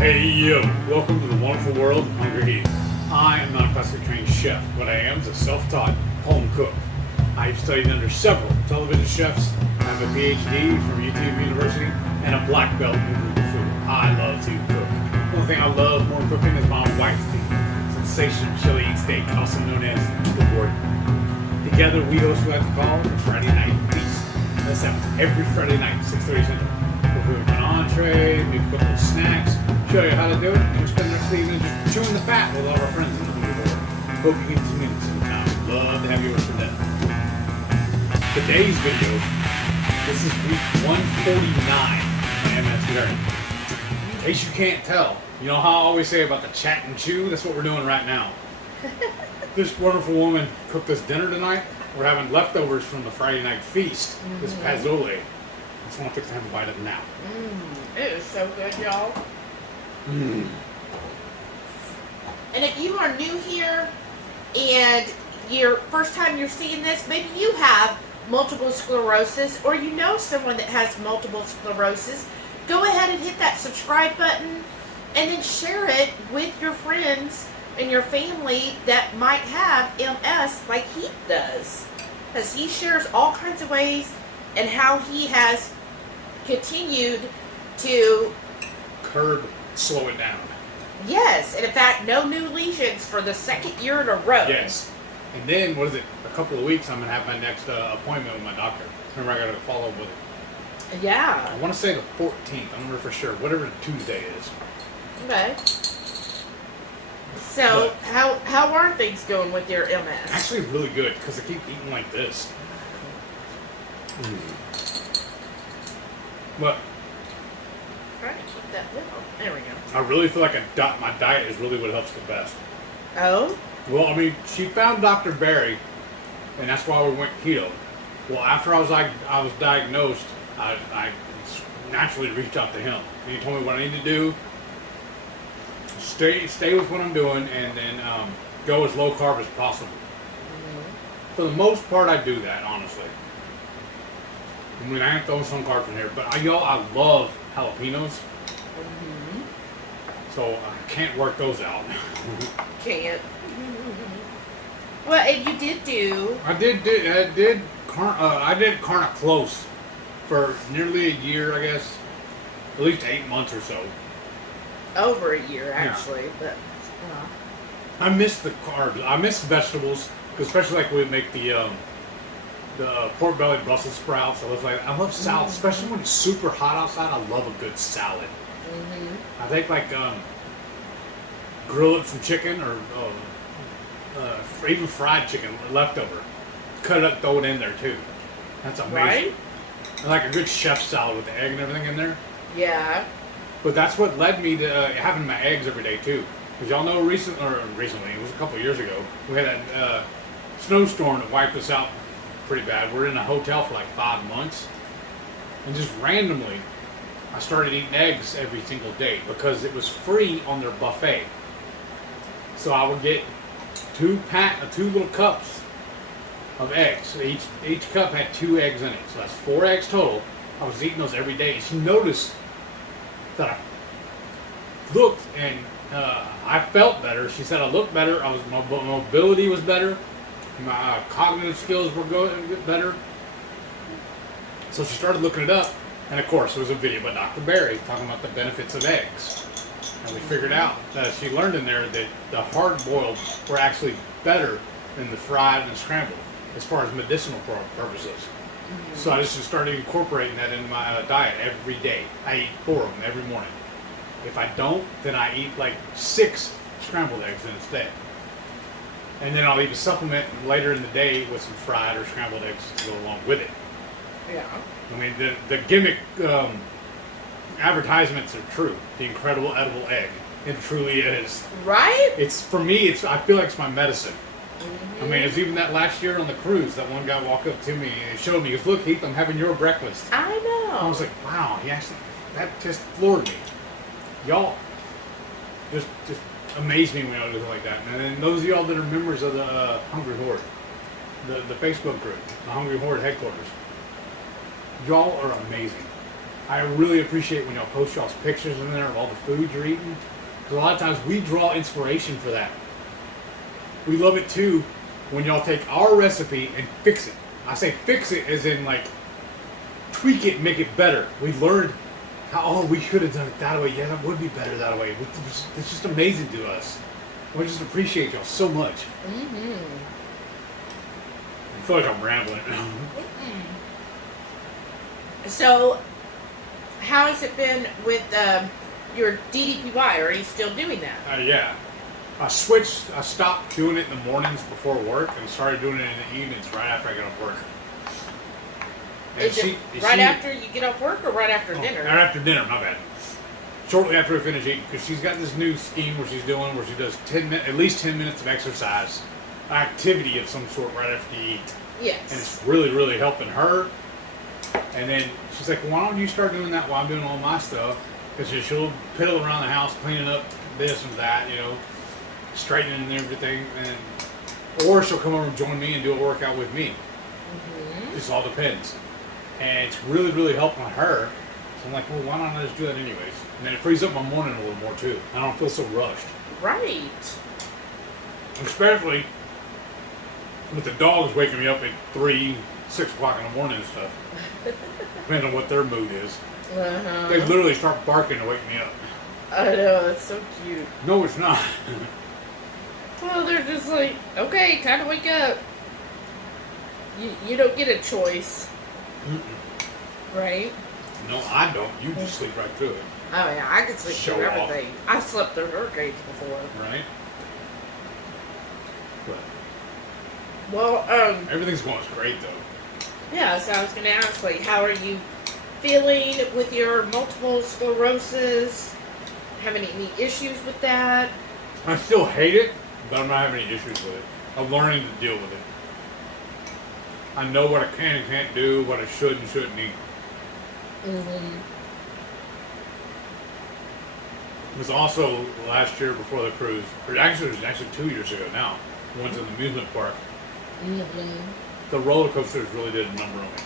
Hey yo, welcome to the wonderful world of HungryHeath. I am not a classically trained chef. What I am is a self-taught home cook. I've studied under several television chefs. I have a PhD from UT University and a black belt in Google food. I love to cook. One thing I love more than cooking is my wife's sensational chili eat steak, also known as the board. Together we host what I like to call the Friday Night Feast. This happens every Friday night, 6:30 Central. We'll do an entree, maybe cook little snacks, show you how to do it, and we spend the rest of the evening just chewing the fat with all of our friends in the HungryHorde. Hope you can tune in sometime. We'd love to have you over for that. Today's video, this is week 149 of MS Learning. In case you can't tell, you know how I always say about the chat and chew? That's what we're doing right now. This wonderful woman cooked us dinner tonight. We're having leftovers from the Friday night feast, this Pazzole. I just want to have a bite of it now. It is so good, y'all. Mm. And if you are new here and your first time you're seeing this, maybe you have multiple sclerosis or you know someone that has multiple sclerosis, go ahead and hit that subscribe button and then share it with your friends and your family that might have MS like Heath does. Because he shares all kinds of ways and how he has continued to slow it down. Yes, and in fact, no new lesions for the second year in a row. Yes. And then, what is it, a couple of weeks, I'm going to have my next appointment with my doctor. Remember, I got to follow up with it. Yeah. I want to say the 14th. I don't remember for sure. Whatever Tuesday is. Okay. So, how are things going with your MS? Actually, really good, because I keep eating like this. But Trying to keep that little. There we go. I really feel like my diet is really what helps the best. Oh? Well, I mean, she found Dr. Barry, and that's why we went keto. Well, after I was diagnosed, I naturally reached out to him. And he told me what I need to do. Stay with what I'm doing, and then go as low carb as possible. For the most part, I do that, honestly. I mean, I am throwing some carbs in here, but I love jalapenos. So I can't work those out. Can't. Well, and you did do. I did carne close for nearly a year, I guess. At least 8 months or so. Over a year, actually, but. I miss the carbs. I miss vegetables, especially like we make the pork belly Brussels sprouts. I love salad, especially when it's super hot outside. I love a good salad. I think grill up some chicken or even fried chicken leftover. Cut it up, throw it in there too. That's amazing. Right? I like a good chef salad with the egg and everything in there. Yeah. But that's what led me to having my eggs every day too. Because y'all know recently, it was a couple of years ago, we had a snowstorm that wiped us out pretty bad. We're in a hotel for like 5 months. And just randomly, I started eating eggs every single day because it was free on their buffet. So I would get two little cups of eggs. Each cup had 2 eggs in it. So that's 4 eggs total. I was eating those every day. She noticed that I looked and I felt better. She said I looked better. My mobility was better. My cognitive skills were better. So she started looking it up. And of course, there was a video by Dr. Barry talking about the benefits of eggs. And we figured out that she learned in there that the hard-boiled were actually better than the fried and scrambled as far as medicinal purposes. So I just started incorporating that into my diet every day. I eat 4 of them every morning. If I don't, then I eat like 6 scrambled eggs instead. And then I'll even supplement later in the day with some fried or scrambled eggs to go along with it. Yeah. I mean, the gimmick advertisements are true. The incredible edible egg. It truly is. Right? It's, for me, I feel like it's my medicine. I mean, it's even that last year on the cruise, that one guy walked up to me and showed me, he goes, "Look, Heath, I'm having your breakfast." I know. I was like, wow, that just floored me. Y'all just amaze me when y'all do something like that. And then those of y'all that are members of the HungryHorde, the Facebook group, the HungryHorde headquarters, y'all are amazing. I really appreciate when y'all post y'all's pictures in there of all the food you're eating. Because a lot of times we draw inspiration for that. We love it too when y'all take our recipe and fix it. I say fix it as in like tweak it and make it better. We learned how, oh, we could have done it that way. Yeah, that would be better that way. It's just amazing to us. We just appreciate y'all so much. Mm-hmm. I feel like I'm rambling. So, how has it been with your DDPY? Are you still doing that? Yeah. I stopped doing it in the mornings before work and started doing it in the evenings right after I get off work. Is it right after you get off work or right after dinner? Right after dinner, my bad. Shortly after I finish eating, because she's got this new scheme where she does at least 10 minutes of exercise, activity of some sort right after you eat. Yes. And it's really, really helping her. And then she's like, well, why don't you start doing that while I'm doing all my stuff? Because she'll piddle around the house, cleaning up this and that, straightening and everything. Or she'll come over and join me and do a workout with me. Mm-hmm. It just all depends. And it's really, really helping her. So I'm like, well, why don't I just do that anyways? And then it frees up my morning a little more too. I don't feel so rushed. Right. Especially with the dogs waking me up at 3, 6 o'clock in the morning and stuff. Depending on what their mood is. Uh-huh. They literally start barking to wake me up. I know, that's so cute. No, it's not. Well, they're just like, okay, time to wake up. You don't get a choice. Mm-mm. Right? No, I don't. You just sleep right through it. Oh, yeah, I can sleep through everything. I've slept through hurricanes before. Right? But well, everything's going great, though. Yeah, so I was going to ask, like, how are you feeling with your multiple sclerosis? Having any issues with that? I still hate it, but I'm not having any issues with it. I'm learning to deal with it. I know what I can and can't do, what I should and shouldn't eat. Mm-hmm. It was also last year before the cruise. It was actually 2 years ago now. Went to the amusement park. Mm-hmm. The roller coasters really did a number on me.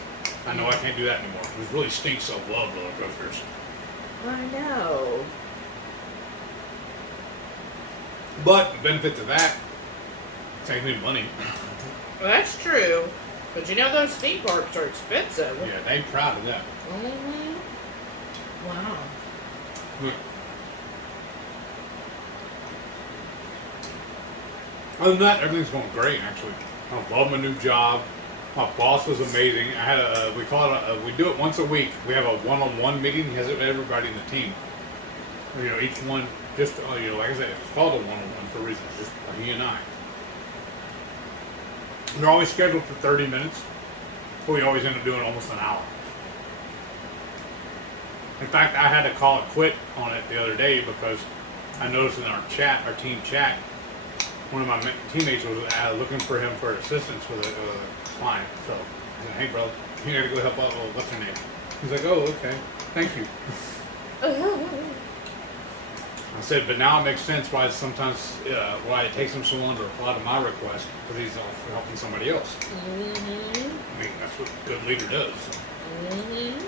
I know I can't do that anymore. It really stinks. I love roller coasters. I know. But the benefit to that, saves me money. Well, that's true. But you know those theme parks are expensive. Yeah, they proud of that. Mm-hmm. Wow. Other than that, everything's going great, actually. I love my new job. My boss was amazing. I had we call it we do it once a week. We have a one-on-one meeting. He has everybody in the team. Each one, just, like I said, it's called a one-on-one for a reason. Just he and I. They're always scheduled for 30 minutes, but we always end up doing almost an hour. In fact, I had to call it quit on it the other day because I noticed in our team chat, one of my teammates was looking for him for assistance with a client. So I said, hey, bro, you got to go help out. What's her name? He's like, oh, okay. Thank you. I said, but now it makes sense why sometimes why it takes him so long to reply to my request, because he's off helping somebody else. Mm-hmm. I mean, that's what a good leader does. Mm-hmm.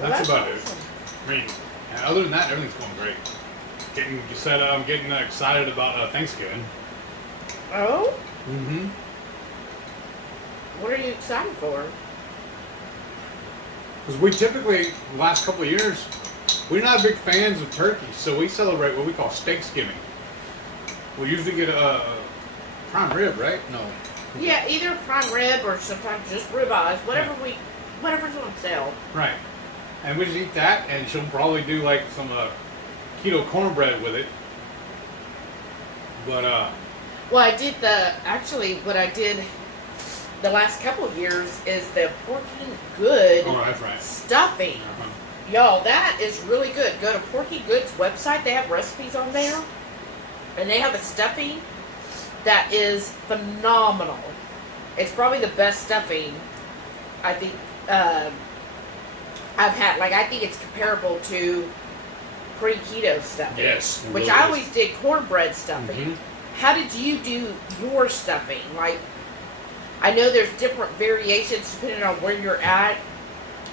That's about awesome. it. I mean, and other than that, everything's going great. I'm getting excited about Thanksgiving. Oh? Mm-hmm. What are you excited for? Because we typically, the last couple of years, we're not big fans of turkey, so we celebrate what we call Steaksgiving. We usually get a prime rib, right? No. Yeah, either prime rib or sometimes just ribeyes, whatever's on sale. Right. And we just eat that, and she'll probably do like some keto cornbread with it. But well, I did what I did the last couple of years is the Porky Good that's right. stuffing. Uh-huh. Y'all, that is really good. Go to Porky Good's website. They have recipes on there. And they have a stuffing that is phenomenal. It's probably the best stuffing I think I've had. Like, I think it's comparable to pre-keto stuffing. Yes. Which really I is. always did cornbread stuffing. Mm-hmm. How did you do your stuffing? Like, I know there's different variations depending on where you're at.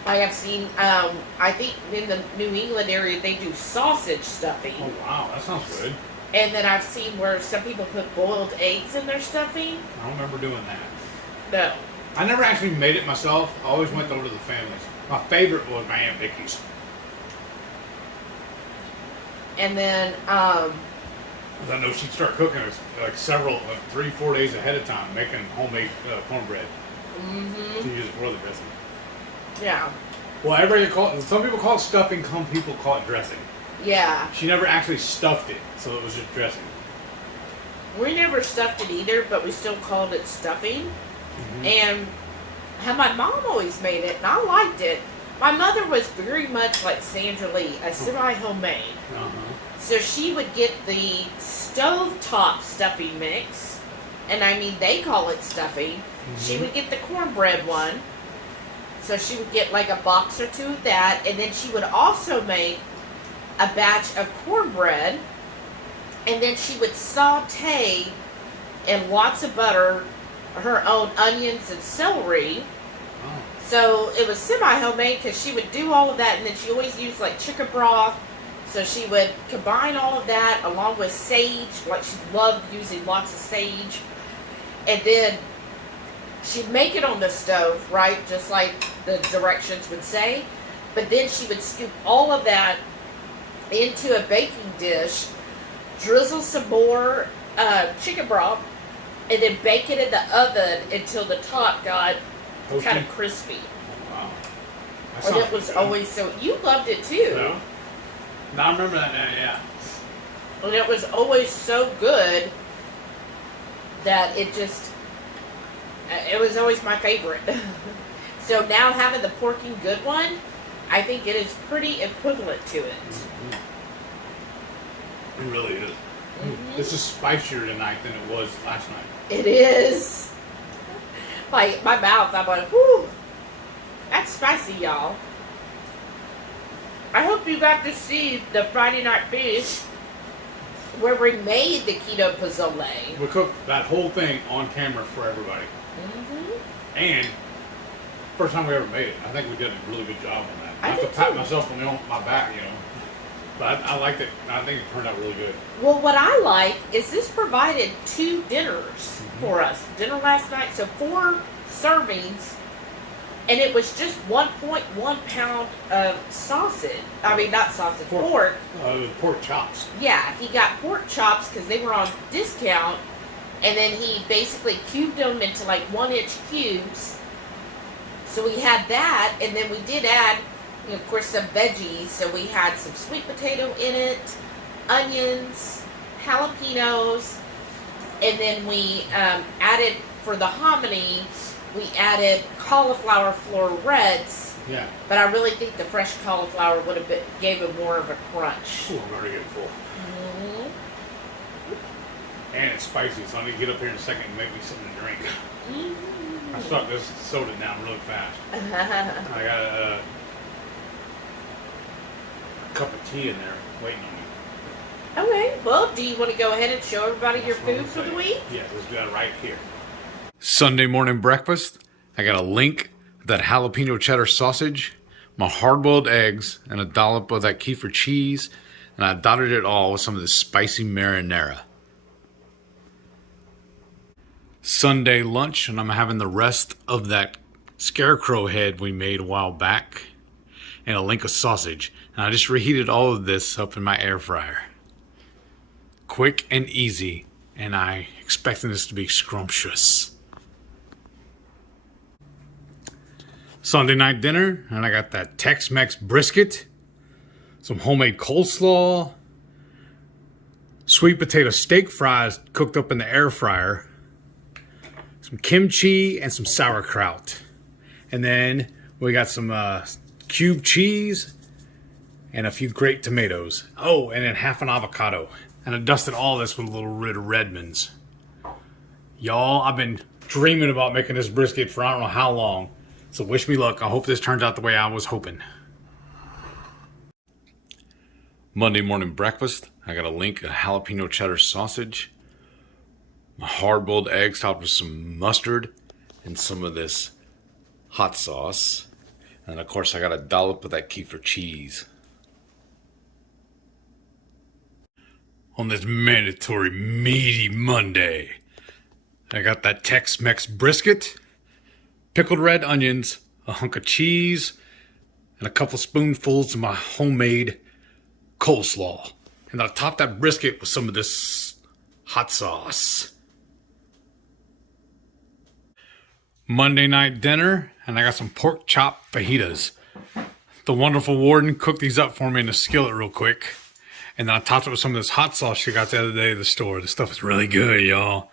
I have seen, I think in the New England area, they do sausage stuffing. Oh, wow. That sounds good. And then I've seen where some people put boiled eggs in their stuffing. I don't remember doing that. No. I never actually made it myself. I always went over to the families. My favorite was my Aunt Vicky's. And then, I know she'd start cooking like 3-4 days ahead of time, making homemade cornbread. Mm-hmm. To use it for the dressing. Yeah. Well, everybody some people call it stuffing, some people call it dressing. Yeah. She never actually stuffed it, so it was just dressing. We never stuffed it either, but we still called it stuffing. Mm-hmm. And how my mom always made it, and I liked it. My mother was very much like Sandra Lee, a semi-homemade. Uh-huh. So she would get the stovetop stuffing mix, and I mean, they call it stuffing. Mm-hmm. She would get the cornbread one. So she would get like a box or two of that, and then she would also make a batch of cornbread, and then she would saute in lots of butter her own onions and celery. Oh. So it was semi-homemade because she would do all of that, and then she always used like chicken broth. So she would combine all of that along with sage, like she loved using lots of sage, and then she'd make it on the stove, right, just like the directions would say, but then she would scoop all of that into a baking dish, drizzle some more chicken broth, and then bake it in the oven until the top got kind of crispy. Oh, wow. And it was always so, you loved it too. No. No, I remember that now, yeah. And it was always so good that it was always my favorite. So now having the porking good one, I think it is pretty equivalent to it. Mm-hmm. It really is. Mm-hmm. This is spicier tonight than it was last night. It is. Like, my mouth, I'm like, whew, that's spicy, y'all. I hope you got to see the Friday Night Fish where we made the keto pozole. We cooked that whole thing on camera for everybody. Mm-hmm. And first time we ever made it. I think we did a really good job on that. I have to pat myself on my back, you know. But I liked it. I think it turned out really good. Well, what I like is this provided 2 dinners for us. Dinner last night, so 4 servings. And it was just 1.1 pound of sausage. I mean, not sausage, pork. Pork chops. Yeah, he got pork chops because they were on discount. And then he basically cubed them into like 1-inch cubes. So we had that, and then we did add, of course, some veggies. So we had some sweet potato in it, onions, jalapenos, and then we added, for the hominy, we added cauliflower florets. Yeah. But I really think the fresh cauliflower would have gave it more of a crunch. Ooh, I'm already getting full. Mm-hmm. And it's spicy, so I need to get up here in a second and make me something to drink. Mm-hmm. I stuck this soda down really fast. I got a cup of tea in there waiting on me. Okay, well, do you want to go ahead and show everybody your food for the week? Yes, let's do that right here. Sunday morning breakfast. I got a link of that jalapeno cheddar sausage, my hard-boiled eggs, and a dollop of that kefir cheese, and I dotted it all with some of this spicy marinara. Sunday lunch, and I'm having the rest of that scarecrow head we made a while back, and a link of sausage. And I just reheated all of this up in my air fryer. Quick and easy, and I expecting this to be scrumptious. Sunday night dinner, and I got that Tex-Mex brisket, some homemade coleslaw, sweet potato steak fries cooked up in the air fryer, some kimchi, and some sauerkraut. And then we got some cube cheese and a few great tomatoes. Oh, and then half an avocado. And I dusted all this with a little bit of Redmond's. Y'all, I've been dreaming about making this brisket for I don't know how long. So wish me luck. I hope this turns out the way I was hoping. Monday morning breakfast. I got a link of jalapeno cheddar sausage, my hard-boiled eggs topped with some mustard, and some of this hot sauce. And of course I got a dollop of that kefir cheese. On this mandatory meaty Monday, I got that Tex-Mex brisket, pickled red onions, a hunk of cheese, and a couple spoonfuls of my homemade coleslaw. And I topped that brisket with some of this hot sauce. Monday night dinner, and I got some pork chop fajitas. The wonderful warden cooked these up for me in a skillet real quick. And then I topped it with some of this hot sauce she got the other day at the store. This stuff is really good, y'all.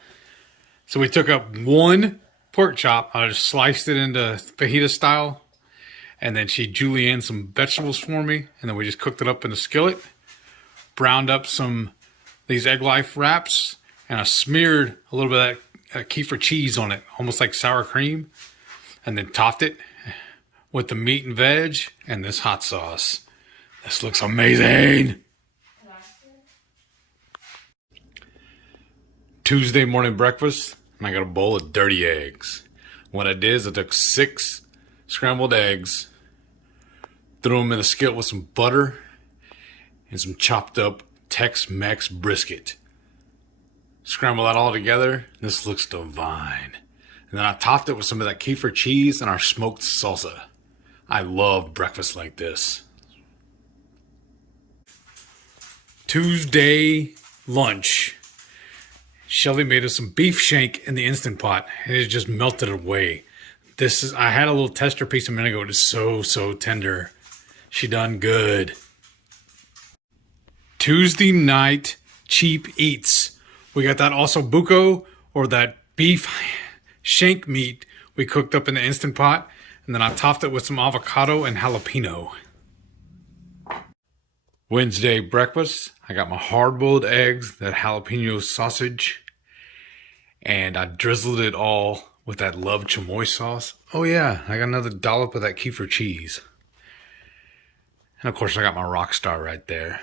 So we took up one pork chop. I just sliced it into fajita style. And then she julienned some vegetables for me. And then we just cooked it up in a skillet. Browned up these egg life wraps. And I smeared a little bit of that kefir cheese on it. Almost like sour cream. And then topped it with the meat and veg and this hot sauce. This looks amazing. Tuesday morning breakfast, and I got a bowl of dirty eggs. What I did is I took 6 scrambled eggs, threw them in a skillet with some butter and some chopped up Tex-Mex brisket. Scramble that all together. This looks divine. And then I topped it with some of that kefir cheese and our smoked salsa. I love breakfast like this. Tuesday lunch. Shelly made us some beef shank in the Instant Pot, and it just melted away. I had a little tester piece a minute ago. It is so tender. She done good. Tuesday night cheap eats. We got that osso buco, or that beef shank meat we cooked up in the Instant Pot, and then I topped it with some avocado and jalapeno. Wednesday breakfast, I got my hard-boiled eggs, that jalapeno sausage, and I drizzled it all with that love chamoy sauce. Oh yeah, I got another dollop of that kefir cheese. And of course I got my Rockstar right there.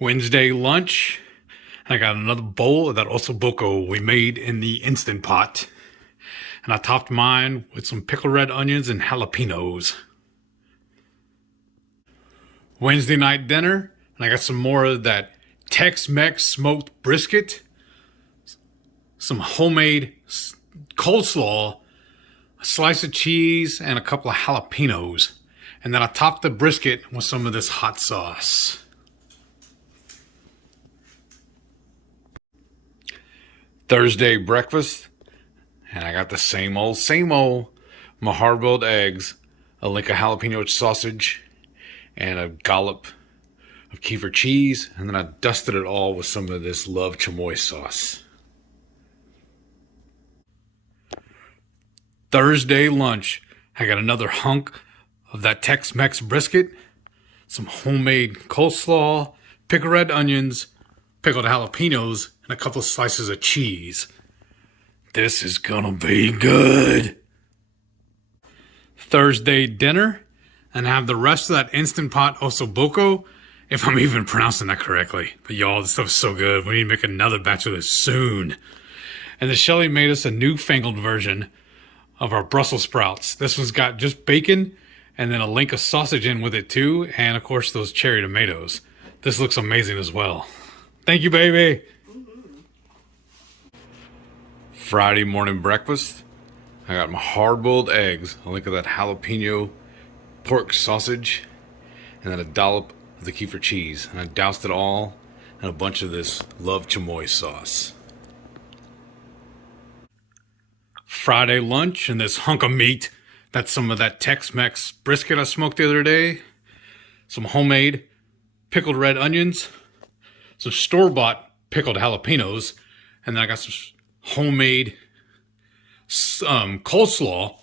Wednesday lunch, I got another bowl of that ossobuco we made in the Instant Pot. And I topped mine with some pickled red onions and jalapenos. Wednesday night dinner, and I got some more of that Tex-Mex smoked brisket, some homemade coleslaw, a slice of cheese, and a couple of jalapenos. And then I topped the brisket with some of this hot sauce. Thursday breakfast, and I got the same old, my hard-boiled eggs, a link of jalapeno sausage, and a dollop of kefir cheese, and then I dusted it all with some of this love chamoy sauce. Thursday lunch, I got another hunk of that Tex-Mex brisket, some homemade coleslaw, pickled red onions, pickled jalapenos, and a couple of slices of cheese. This is gonna be good. Thursday dinner, and I have the rest of that Instant Pot ossobuco, if I'm even pronouncing that correctly. But y'all, this stuff is so good. We need to make another batch of this soon. And then Shelly made us a newfangled version of our Brussels sprouts. This one's got just bacon and then a link of sausage in with it too. And of course those cherry tomatoes. This looks amazing as well. Thank you, baby. Friday morning breakfast, I got my hard-boiled eggs, a link of that jalapeno pork sausage, and then a dollop of the kefir cheese. And I doused it all in a bunch of this love chamoy sauce. Friday lunch, and this hunk of meat, that's some of that Tex-Mex brisket I smoked the other day, some homemade pickled red onions, some store-bought pickled jalapenos, and then I got some homemade coleslaw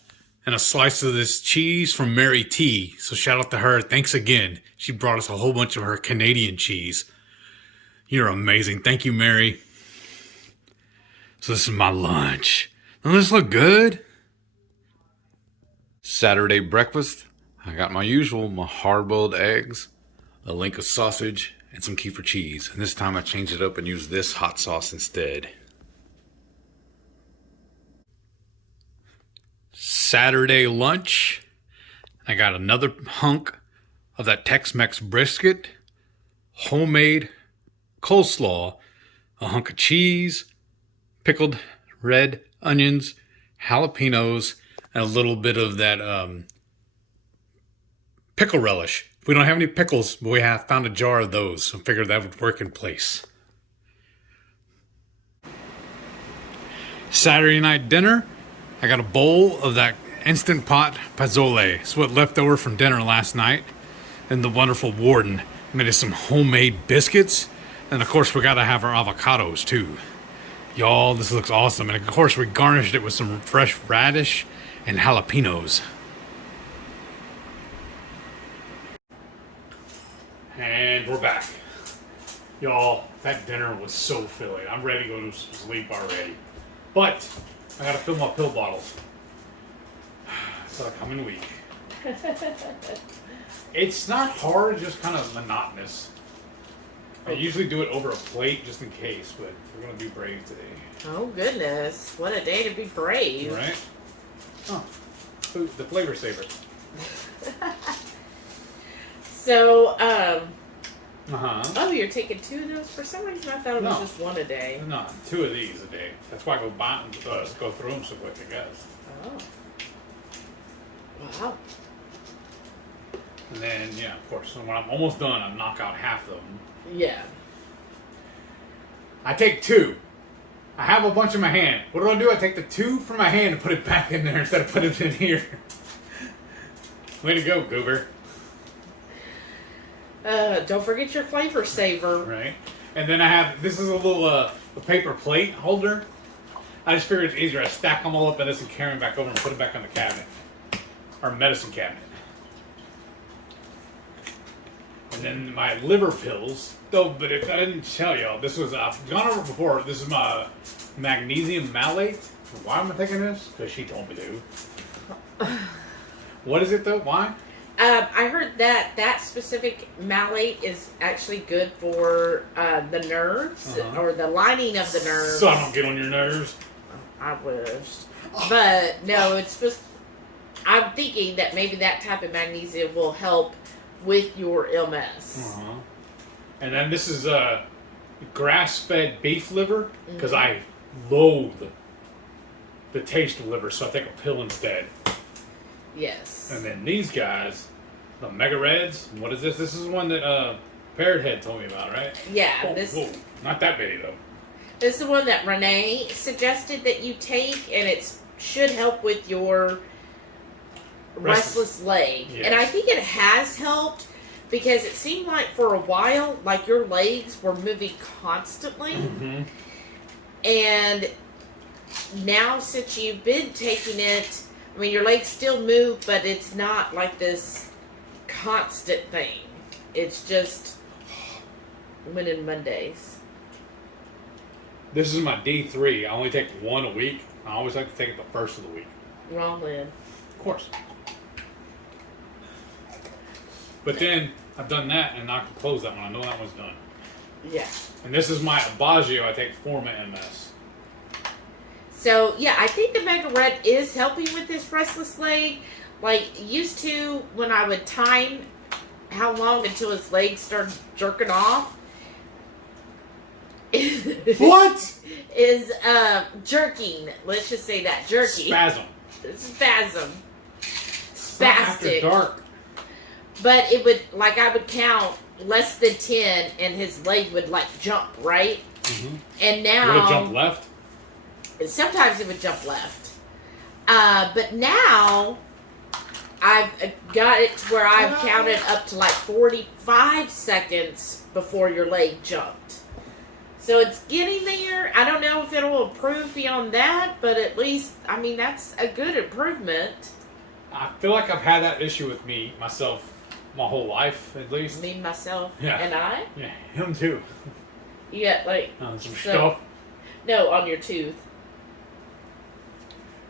and a slice of this cheese from Mary T. So shout out to her. Thanks again. She brought us a whole bunch of her Canadian cheese. You're amazing. Thank you, Mary. So this is my lunch. Doesn't this look good? Saturday breakfast, I got my usual, my hard-boiled eggs, a link of sausage, and some kefir cheese. And this time I changed it up and used this hot sauce instead. Saturday lunch. I got another hunk of that Tex-Mex brisket, homemade coleslaw, a hunk of cheese, pickled red onions, jalapenos, and a little bit of that pickle relish. We don't have any pickles, but we have found a jar of those, so I figured that would work in place. Saturday night dinner, I got a bowl of that Instant Pot Pozole. It's what left over from dinner last night. And the wonderful warden made us some homemade biscuits. And of course, we got to have our avocados too. Y'all, this looks awesome. And of course, we garnished it with some fresh radish and jalapenos. And we're back. Y'all, that dinner was so filling. I'm ready to go to sleep already. But I gotta fill my pill bottles. It's a coming week. It's not hard, just kind of monotonous. I usually do it over a plate just in case, but we're gonna be brave today. Oh goodness, what a day to be brave. Right? Oh, the flavor saver. So, Uh-huh. oh, you're taking 2 of those? For some reason I thought it was just 1 a day. No, 2 of these a day. That's why I go through them so quick, I guess. Oh. Wow. And then, yeah, of course, when I'm almost done, I knock out half of them. Yeah. I take 2. I have a bunch in my hand. What do? I take the 2 from my hand and put it back in there instead of putting it in here. Way to go, Goober. Don't forget your flavor saver. Right. And then I have, this is a little a paper plate holder. I just figured it's easier. I stack them all up in this and carry them back over and put them back on the cabinet. Our medicine cabinet. And then my liver pills. Though, but if I didn't tell y'all, this was, I've gone over before, this is my magnesium malate. Why am I taking this? Because she told me to. What is it though? Why? I heard that specific malate is actually good for the nerves, or the lining of the nerves. So I don't get on your nerves. I wish. But no, it's supposed, I'm thinking that maybe that type of magnesium will help with your MS. And then this is grass-fed beef liver, because I loathe the taste of liver, so I take a pill instead. Yes. And then these guys, the Mega Reds. What is this? This is one that Parrot Head told me about, right? Yeah. Whoa. Not that many though. This is the one that Renee suggested that you take, and it should help with your restless leg. Yes. And I think it has helped, because it seemed like for a while, like your legs were moving constantly. And now since you've been taking it, I mean, your legs still move, but it's not like this constant thing. It's just winning Mondays. This is my D3. I only take 1 a week. I always like to take it the first of the week. Wrong Lynn. Of course. But then I've done that and not close that one. I know that one's done. Yeah. And this is my Abagio I take for my MS. So, yeah, I think the Mega Red is helping with this restless leg. Like, used to, when I would time how long until his legs started jerking off. What? Is jerking. Let's just say that. Jerking. Spasm. Spasm. After Spastic. dark. But it would, like, I would count less than 10 and his leg would, like, jump, right? And now... Would it jump left? Sometimes it would jump left. But now, I've got it to where I've counted up to like 45 seconds before your leg jumped. So it's getting there. I don't know if it'll improve beyond that, but at least, I mean, that's a good improvement. I feel like I've had that issue with myself, my whole life, at least. Me, myself, Yeah. and I? Yeah, him too. You got like... some stuff. No, on your tooth.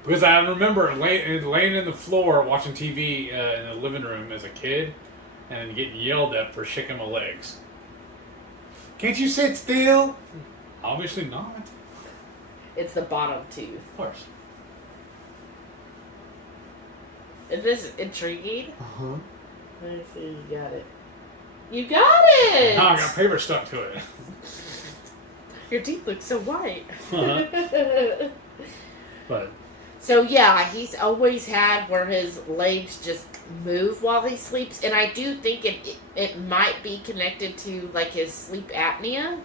Because I remember laying in the floor watching TV in the living room as a kid and getting yelled at for shaking my legs. Can't you sit still? Obviously not. It's the bottom tooth. Of course. Is this intriguing? Uh-huh. Let me see. You got it. You got it! Now I got paper stuck to it. Your teeth look so white. Uh-huh. But So yeah, he's always had where his legs just move while he sleeps, and I do think it might be connected to like his sleep apnea,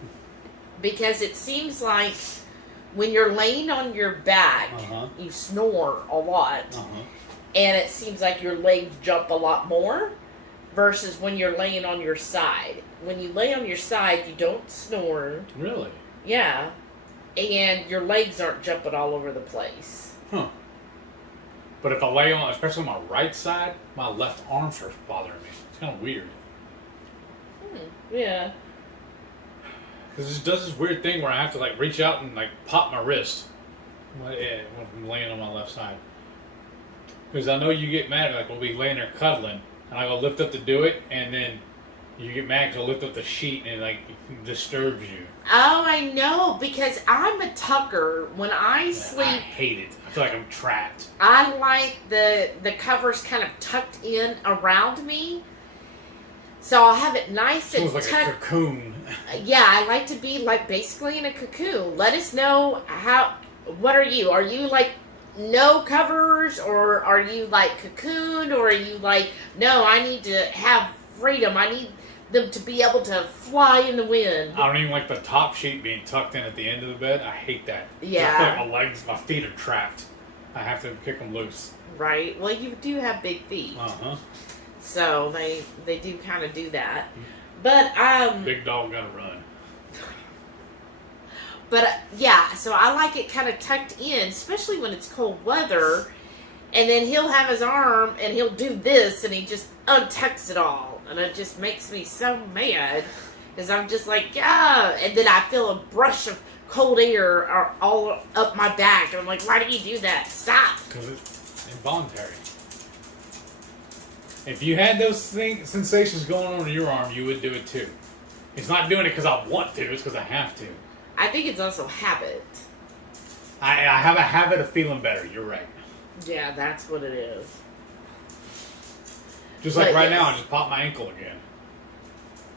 because it seems like when you're laying on your back, you snore a lot, and it seems like your legs jump a lot more, versus when you're laying on your side. When you lay on your side, you don't snore. really? Yeah, and your legs aren't jumping all over the place. Huh. But if I lay on, especially on my right side, my left arm starts bothering me. It's kind of weird. Yeah. Because it does this weird thing where I have to like reach out and like pop my wrist when I'm laying on my left side. Because I know you get mad, like we'll be laying there cuddling, and I go lift up to do it, and then you get mad because I lift up the sheet and it like disturbs you. Oh, I know, because I'm a tucker. When I sleep, I hate it. I feel like I'm trapped. I like the covers kind of tucked in around me, so I'll have it nice and Feels like a tucked. cocoon. Yeah, I like to be like basically in a cocoon. Let us know what are you? Are you like no covers, or are you like cocoon, or are you like, no, I need to have freedom. I need them to be able to fly in the wind. I don't even like the top sheet being tucked in at the end of the bed. I hate that. Yeah. I feel like my feet are trapped. I have to kick them loose. Right. Well, you do have big feet. So they do kind of do that. But big dog gotta run. But yeah, so I like it kind of tucked in, especially when it's cold weather. And then he'll have his arm and he'll do this and he just untucks it all. And it just makes me so mad. Because I'm just like, yeah. And then I feel a brush of cold air all up my back. And I'm like, why do you do that? Stop. Because it's involuntary. If you had those sensations going on in your arm, you would do it too. It's not doing it because I want to, it's because I have to. I think it's also habit. I have a habit of feeling better, you're right. Yeah, that's what it is. Just like right now, I just popped my ankle again.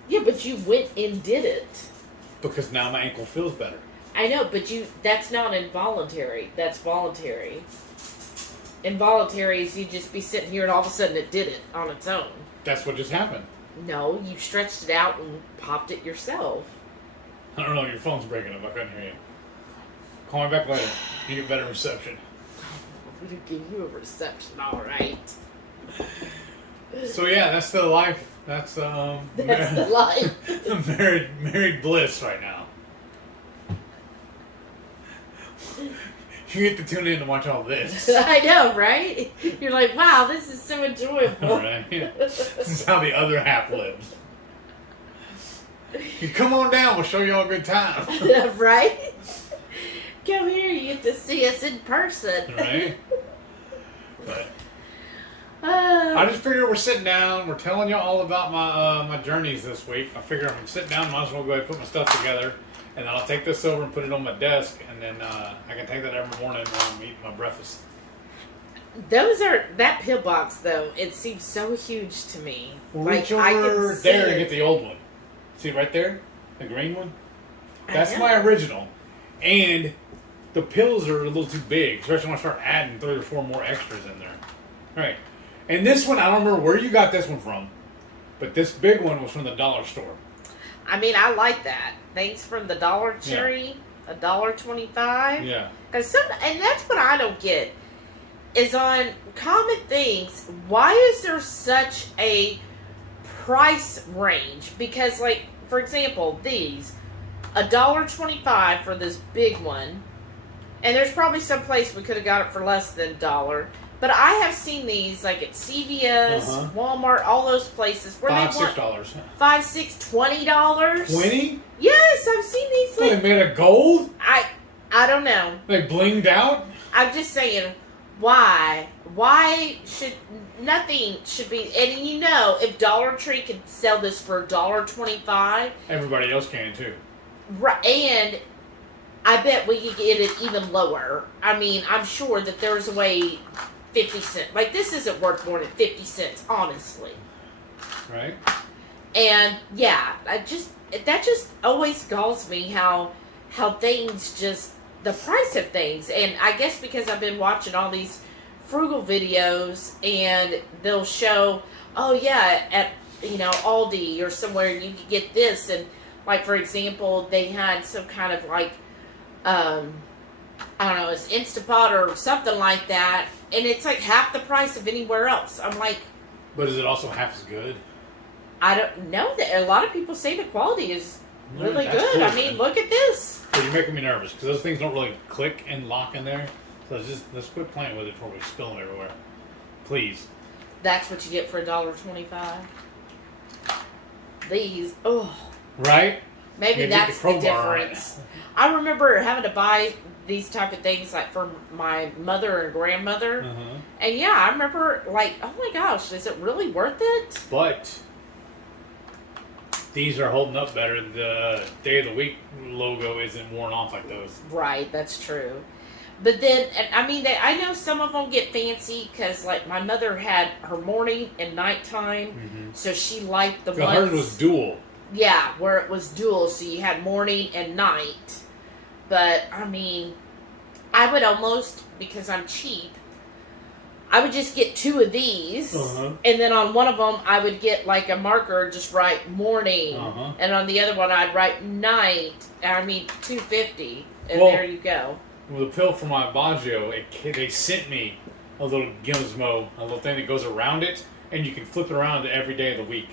Yeah, but you went and did it. Because now my ankle feels better. I know, but that's not involuntary. That's voluntary. Involuntary is you just be sitting here and all of a sudden it did it on its own. That's what just happened. No, you stretched it out and popped it yourself. I don't know, your phone's breaking up. I couldn't hear you. Call me back later. You get better reception. We do give you a reception, all right. So yeah, that's the life. That's That's the life. married bliss right now. You get to tune in to watch all this. I know, right? You're like, wow, this is so enjoyable. Right? This is how the other half lives. You come on down, we'll show you all a good time. Right? Come here, you get to see us in person. Right? But I just figured we're sitting down, we're telling you all about my journeys this week. I figure I'm sitting down, might as well go ahead and put my stuff together. And then I'll take this over and put it on my desk, and then I can take that every morning while I'm eating my breakfast. That pillbox though, it seems so huge to me. Well, like reach I over can see there it. and get the old one. See right there? The green one? That's my original. And the pills are a little too big, especially when I start adding 3 or 4 more extras in there. Right. And this one, I don't remember where you got this one from, but this big one was from the dollar store. I mean, I like that. Thanks from the Dollar Tree, $1.25. Yeah. And that's what I don't get is on common things. Why is there such a price range? Because, like, for example, these $1.25 for this big one, and there's probably some place we could have got it for less than $1. But I have seen these like at CVS, Walmart, all those places where $5, they want $6. $5, $6, $20. 20? Yes, I've seen these. Like, they made of gold? I don't know. They blinged out? I'm just saying, why Why should nothing should be? And you know, if Dollar Tree could sell this for $1.25, everybody else can too. Right, and I bet we could get it even lower. I mean, I'm sure that there's a way 50 cents. Like, this isn't worth more than 50 cents, honestly. Right. And yeah, that just always galls me how things just, the price of things. And I guess because I've been watching all these frugal videos, and they'll show, oh yeah, at Aldi or somewhere you can get this, and like for example, they had some kind of like I don't know, it's Instapot or something like that, and it's like half the price of anywhere else. I'm like, but is it also half as good? I don't know. That a lot of people say the quality is really good. Cool, I mean, look at this. But you're making me nervous because those things don't really click and lock in there. So let's quit playing with it before we spill them everywhere. Please. That's what you get for $1.25. These, oh. Right? Maybe that's the difference. I remember having to buy these type of things like for my mother and grandmother. And yeah, I remember like, oh my gosh, is it really worth it? But these are holding up better. The day of the week logo isn't worn off like those. Right, that's true. But then, I mean, I know some of them get fancy because, like, my mother had her morning and nighttime, so she liked the ones. Hers was dual. Yeah, where it was dual, so you had morning and night. But, I mean, I would almost, because I'm cheap, I would just get 2 of these, and then on one of them, I would get, like, a marker, just write morning, and on the other one, I'd write night, I mean, $2.50, and there you go. With a pill for my Baggio, they sent me a little gizmo, a little thing that goes around it, and you can flip it around every day of the week.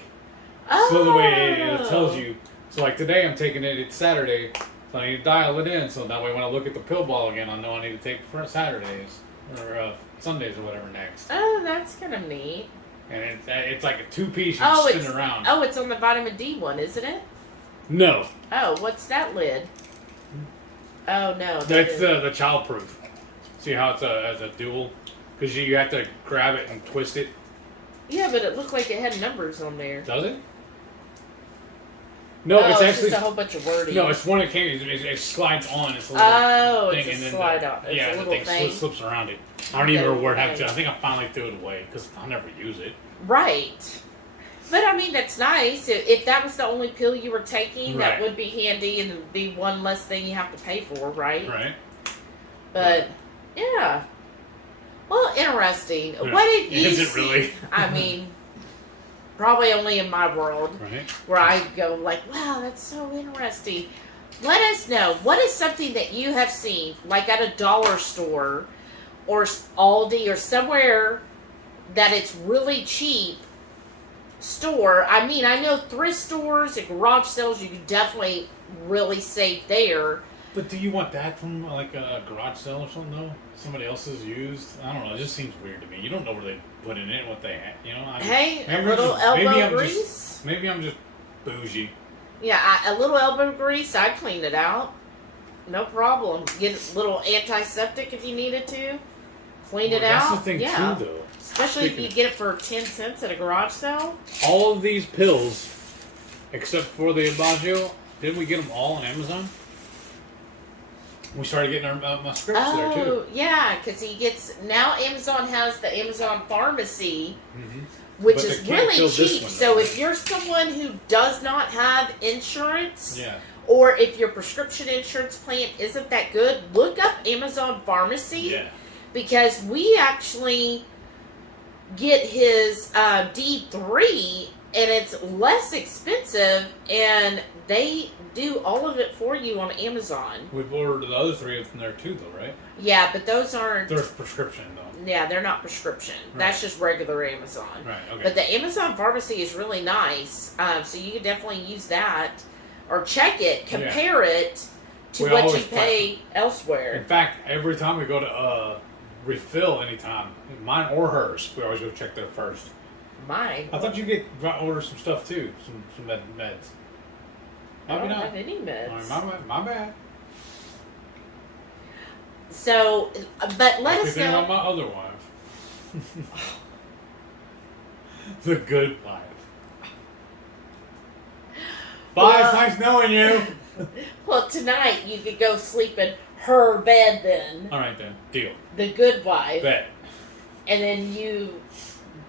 Oh. So the way it tells you. So like today I'm taking it, it's Saturday, so I need to dial it in, so that way when I look at the pill ball again, I know I need to take it for Saturdays, or Sundays or whatever next. Oh, that's kind of neat. And it's like a 2-piece, you spin it around. Oh, it's on the vitamin D one, isn't it? No. Oh, what's that lid? Oh, no. That's the child-proof. See how it's as a dual? Because you have to grab it and twist it. Yeah, but it looked like it had numbers on there. Does it? No, it's actually just a whole bunch of wording. No, it's one that came. It slides on. It's a little thing, it's a slide on. It's yeah, a the little thing slips around it. I don't even remember where it happened to. I think I finally threw it away because I'll never use it. Right. But I mean, that's nice. If that was the only pill you were taking, right, that would be handy and it'd be one less thing you have to pay for, right? Right. But yeah. Well, interesting. Right. What did you see? Is it really? I mean, probably only in my world, right, where I go like, wow, that's so interesting. Let us know, what is something that you have seen, like at a dollar store or Aldi or somewhere that it's really cheap store. I mean, I know thrift stores and garage sales, you can definitely really save there. But do you want that from like a garage sale or something though? Somebody else's used? I don't know. It just seems weird to me. You don't know where they put it in, what they have. You know? Hey, a little elbow grease? Maybe I'm just bougie. Yeah, a little elbow grease, I'd clean it out. No problem. Get a little antiseptic if you needed to. Clean it out. That's the thing too, though. Especially if you get it for 10 cents at a garage sale. All of these pills, except for the Baggio, didn't we get them all on Amazon? We started getting our scripts there too. Oh, yeah, because now Amazon has the Amazon Pharmacy, which is really cheap. So if you're someone who does not have insurance, or if your prescription insurance plan isn't that good, look up Amazon Pharmacy. Yeah. Because we actually get his D3, and it's less expensive, and they do all of it for you on Amazon. We've ordered the other 3 from there too, though, right? Yeah, but those aren't... They're prescription, though. Yeah, they're not prescription. Right. That's just regular Amazon. Right, okay. But the Amazon Pharmacy is really nice, so you can definitely use that, or check it, compare it to what you pay elsewhere. In fact, every time we go to refill anytime, mine or hers, we always go check there first. Mine? I thought you order some stuff too, some meds. I don't have any meds. My bad. So, but let us know. About my other wife. The good wife. Bye, it's nice knowing you. Well, tonight you could go sleep in her bed then. All right then, deal. The good wife. Bet. And then you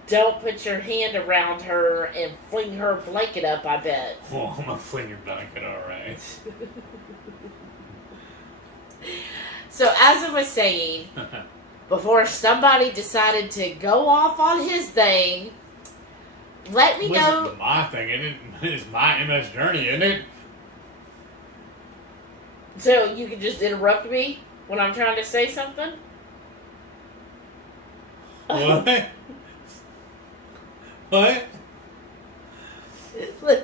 don't put your hand around her and fling her blanket up, I bet. Well, I'm gonna fling your blanket, all right. So as I was saying, before somebody decided to go off on his thing, let me know. Listen to my thing, isn't it? It's my MS journey, isn't it? So you can just interrupt me when I'm trying to say something? What? What?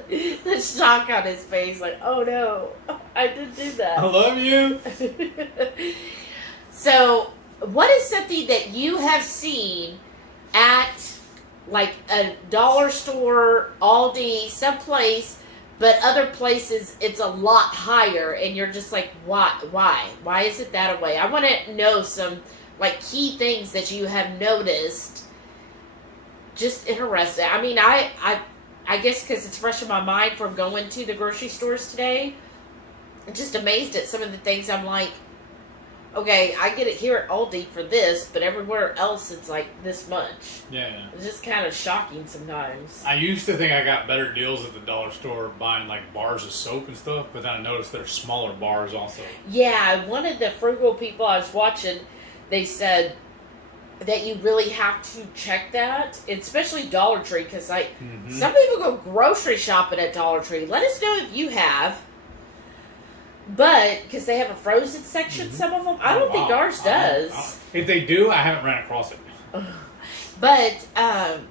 The shock on his face, like, oh no, I did do I that. love you. So, what is something that you have seen at like a dollar store, Aldi, someplace, but other places it's a lot higher, and you're just like, why is it that way? I want to know some like key things that you have noticed. Just interested. I mean, I guess because it's fresh in my mind from going to the grocery stores today. I'm just amazed at some of the things. I'm like, okay, I get it here at Aldi for this, but everywhere else it's like this much. Yeah. It's just kind of shocking sometimes. I used to think I got better deals at the dollar store buying like bars of soap and stuff, but then I noticed there's smaller bars also. Yeah, one of the frugal people I was watching, they said that you really have to check that, especially Dollar Tree, because like some people go grocery shopping at Dollar Tree. Let us know if you have. But, because they have a frozen section, some of them, I don't think ours does. If they do, I haven't ran across it. But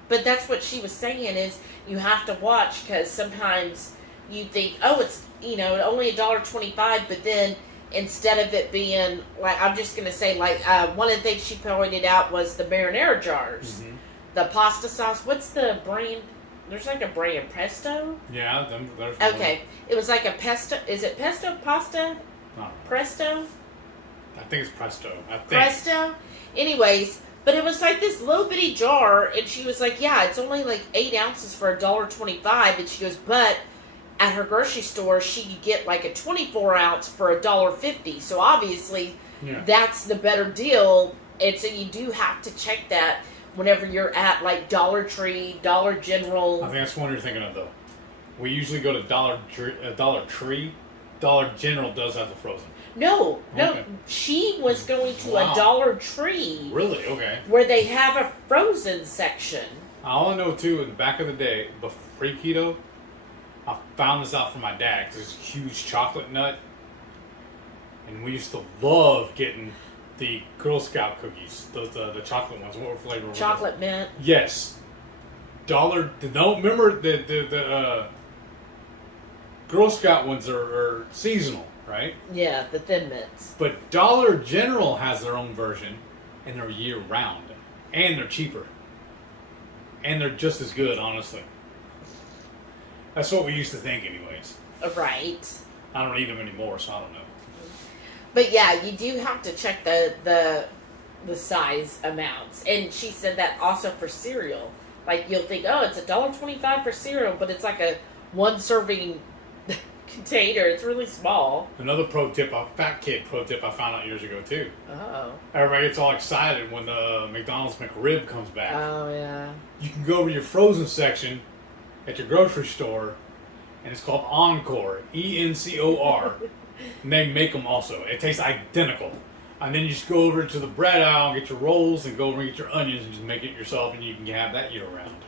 that's what she was saying is you have to watch, because sometimes you think, oh, it's, only $1.25, but then instead of it being, like, I'm just going to say, like, one of the things she pointed out was the marinara jars. The pasta sauce. What's the brand? There's like a brand, Pesto? Yeah, there's okay. It was like a pesto. Is it pesto pasta? Presto? I think it's Presto. Presto? Anyways, but it was like this little bitty jar, and she was like, yeah, it's only like 8 ounces for $1.25. And she goes, but at her grocery store, she could get like a 24 ounce for $1.50. So obviously, that's the better deal. And so you do have to check that whenever you're at like Dollar Tree, Dollar General. I think that's one you're thinking of, though. We usually go to Dollar Tree. Dollar General does have the frozen. No. Okay. She was going to a Dollar Tree. Really? Okay. Where they have a frozen section. All I know, too, in the back of the day, before pre-keto, I found this out from my dad, because it's a huge chocolate nut. And we used to love getting the Girl Scout cookies, the chocolate ones. What flavor? Chocolate mint. Yes. Remember the Girl Scout ones are seasonal, right? Yeah, the Thin Mints. But Dollar General has their own version, and they're year round, and they're cheaper, and they're just as good, honestly. That's what we used to think, anyways. Right. I don't eat them anymore, so I don't know. But yeah, you do have to check the size amounts. And she said that also for cereal. Like, you'll think, oh, it's $1.25 for cereal, but it's like a 1 serving container. It's really small. Another pro tip, a fat kid pro tip I found out years ago, too. Oh. Everybody gets all excited when the McDonald's McRib comes back. Oh, yeah. You can go over to your frozen section at your grocery store, and it's called Encore, ENCOR. And they make them also. It tastes identical. And then you just go over to the bread aisle and get your rolls and go over and get your onions and just make it yourself, and you can have that year round.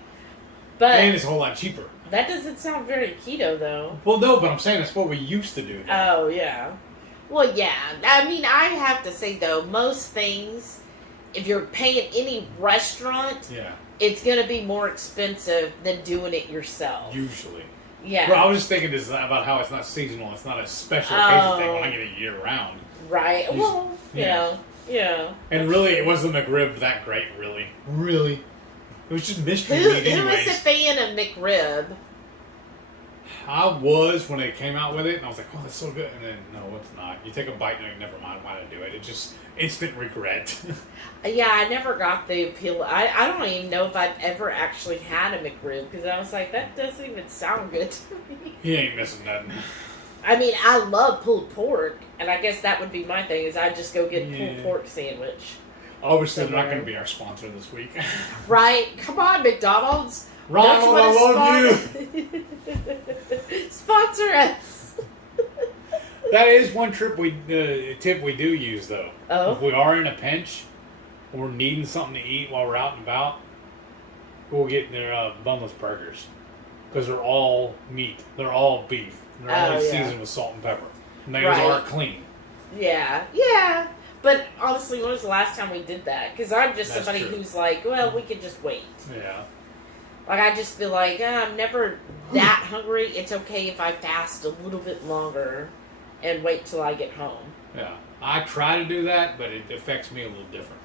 But and it's a whole lot cheaper. That doesn't sound very keto, though. Well, no, but I'm saying that's what we used to do. Oh, yeah. Well, yeah. I mean, I have to say, though, most things, if you're paying any restaurant, it's going to be more expensive than doing it yourself. Usually. Yeah. Well, I was just thinking this about how it's not seasonal. It's not a special occasion thing when I get it year round. Right. Well, yeah. And really, it wasn't McRib that great, really. Really. It was just mystery meat anyways. Who is a fan of McRib? I was when they came out with it, and I was like, oh, that's so good. And then, no, it's not. You take a bite and you're like, never mind why did I do it. It just instant regret. Yeah, I never got the appeal. I don't even know if I've ever actually had a McRib because I was like, that doesn't even sound good to me. He ain't missing nothing. I mean, I love pulled pork, and I guess that would be my thing, is I'd just go get a pulled pork sandwich. Obviously, they're not going to be our sponsor this week. Right? Come on, McDonald's. Ronald, I love you. Sponsor us. That is one tip we do use, though. Oh? If we are in a pinch, or we're needing something to eat while we're out and about, we'll get their bunless burgers. Because they're all meat. They're all beef. They're only seasoned with salt and pepper. And they are clean. Yeah. Yeah. But honestly, when was the last time we did that? Because I'm just somebody who's like, well, we can just wait. Yeah. Like, I just feel like, I'm never that hungry. It's okay if I fast a little bit longer and wait till I get home. Yeah. I try to do that, but it affects me a little different.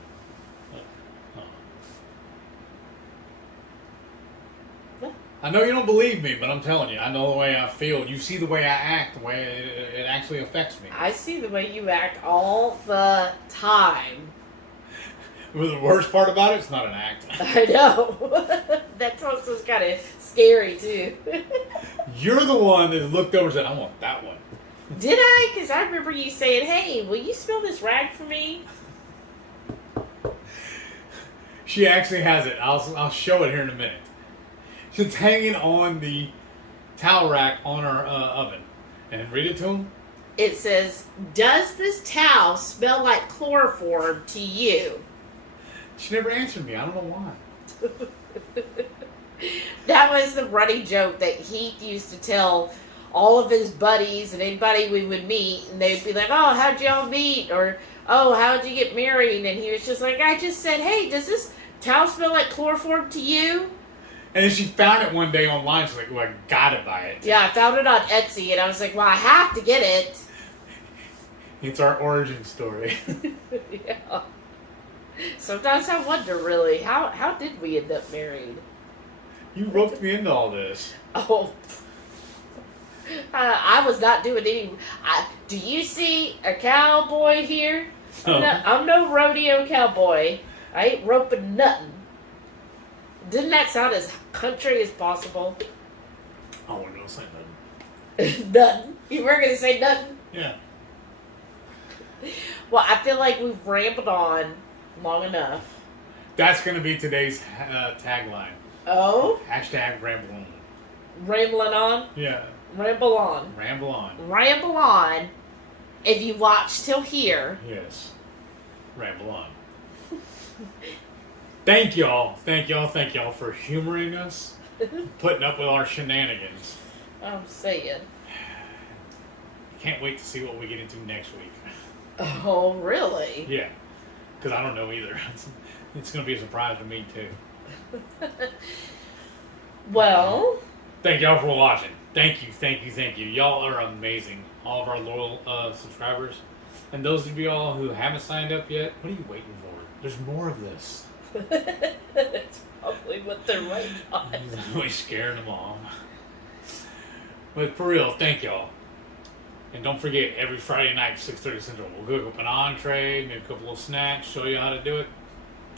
I know you don't believe me, but I'm telling you, I know the way I feel. You see the way I act, the way it actually affects me. I see the way you act all the time. Well, the worst part about it, it's not an act. I know. That's also kind of scary, too. You're the one that looked over and said, I want that one. Did I? Because I remember you saying, hey, will you spill this rag for me? She actually has it. I'll show it here in a minute. It's hanging on the towel rack on our oven. And read it to him. It says, does this towel smell like chloroform to you? She never answered me. I don't know why. That was the running joke that Heath used to tell all of his buddies and anybody we would meet. And they'd be like, oh, how'd y'all meet? Or, oh, how'd you get married? And he was just like, I just said, hey, does this towel smell like chloroform to you? And then she found it one day online. She's like, well, I gotta buy it. Yeah, I found it on Etsy, and I was like, well, I have to get it. It's our origin story. Yeah. Sometimes I wonder, really, how did we end up married? You roped me into all this. Oh. I was not doing any... do you see a cowboy here? No. I'm no rodeo cowboy. I ain't roping nothing. Didn't that sound as country as possible? I wasn't going to say nothing. Nothing. You were going to say nothing? Yeah. Well, I feel like we've rambled on long enough. That's going to be today's tagline. Oh? Hashtag ramble on. Rambling on? Yeah. Ramble on. Ramble on. Ramble on. If you watch till here. Yes. Ramble on. Thank y'all for humoring us, putting up with our shenanigans. I'm saying. Can't wait to see what we get into next week. Oh, really? Yeah, because I don't know either. It's going to be a surprise to me, too. Well. Thank y'all for watching. Thank you. Y'all are amazing. All of our loyal subscribers. And those of y'all who haven't signed up yet, what are you waiting for? There's more of this. That's probably what they're waiting on. We're scaring them off. But for real, thank y'all. And don't forget, every Friday night, 6:30 Central, we'll cook up an entree, make a couple of snacks, show you how to do it.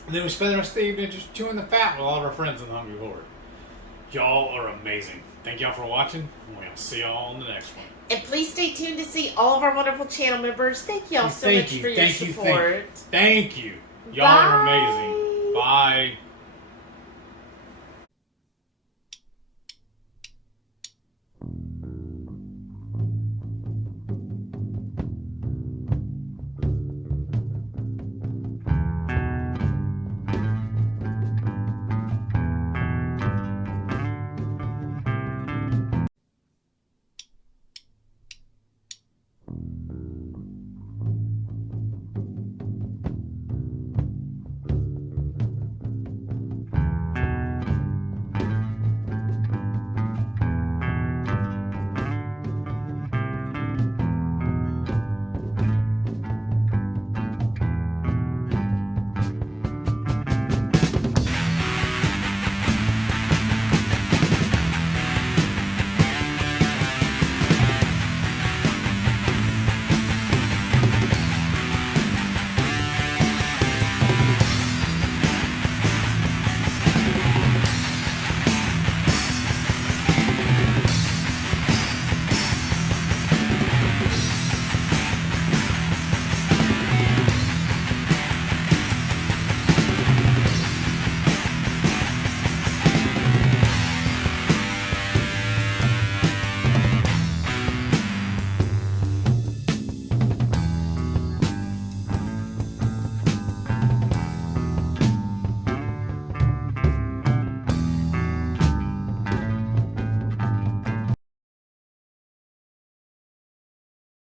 And then we spend the rest of the evening just chewing the fat with all of our friends in the Hungry Horde. Y'all are amazing. Thank y'all for watching, and we'll see y'all on the next one. And please stay tuned to see all of our wonderful channel members. Thank y'all so much for your support. Thank you. Y'all are amazing. Bye.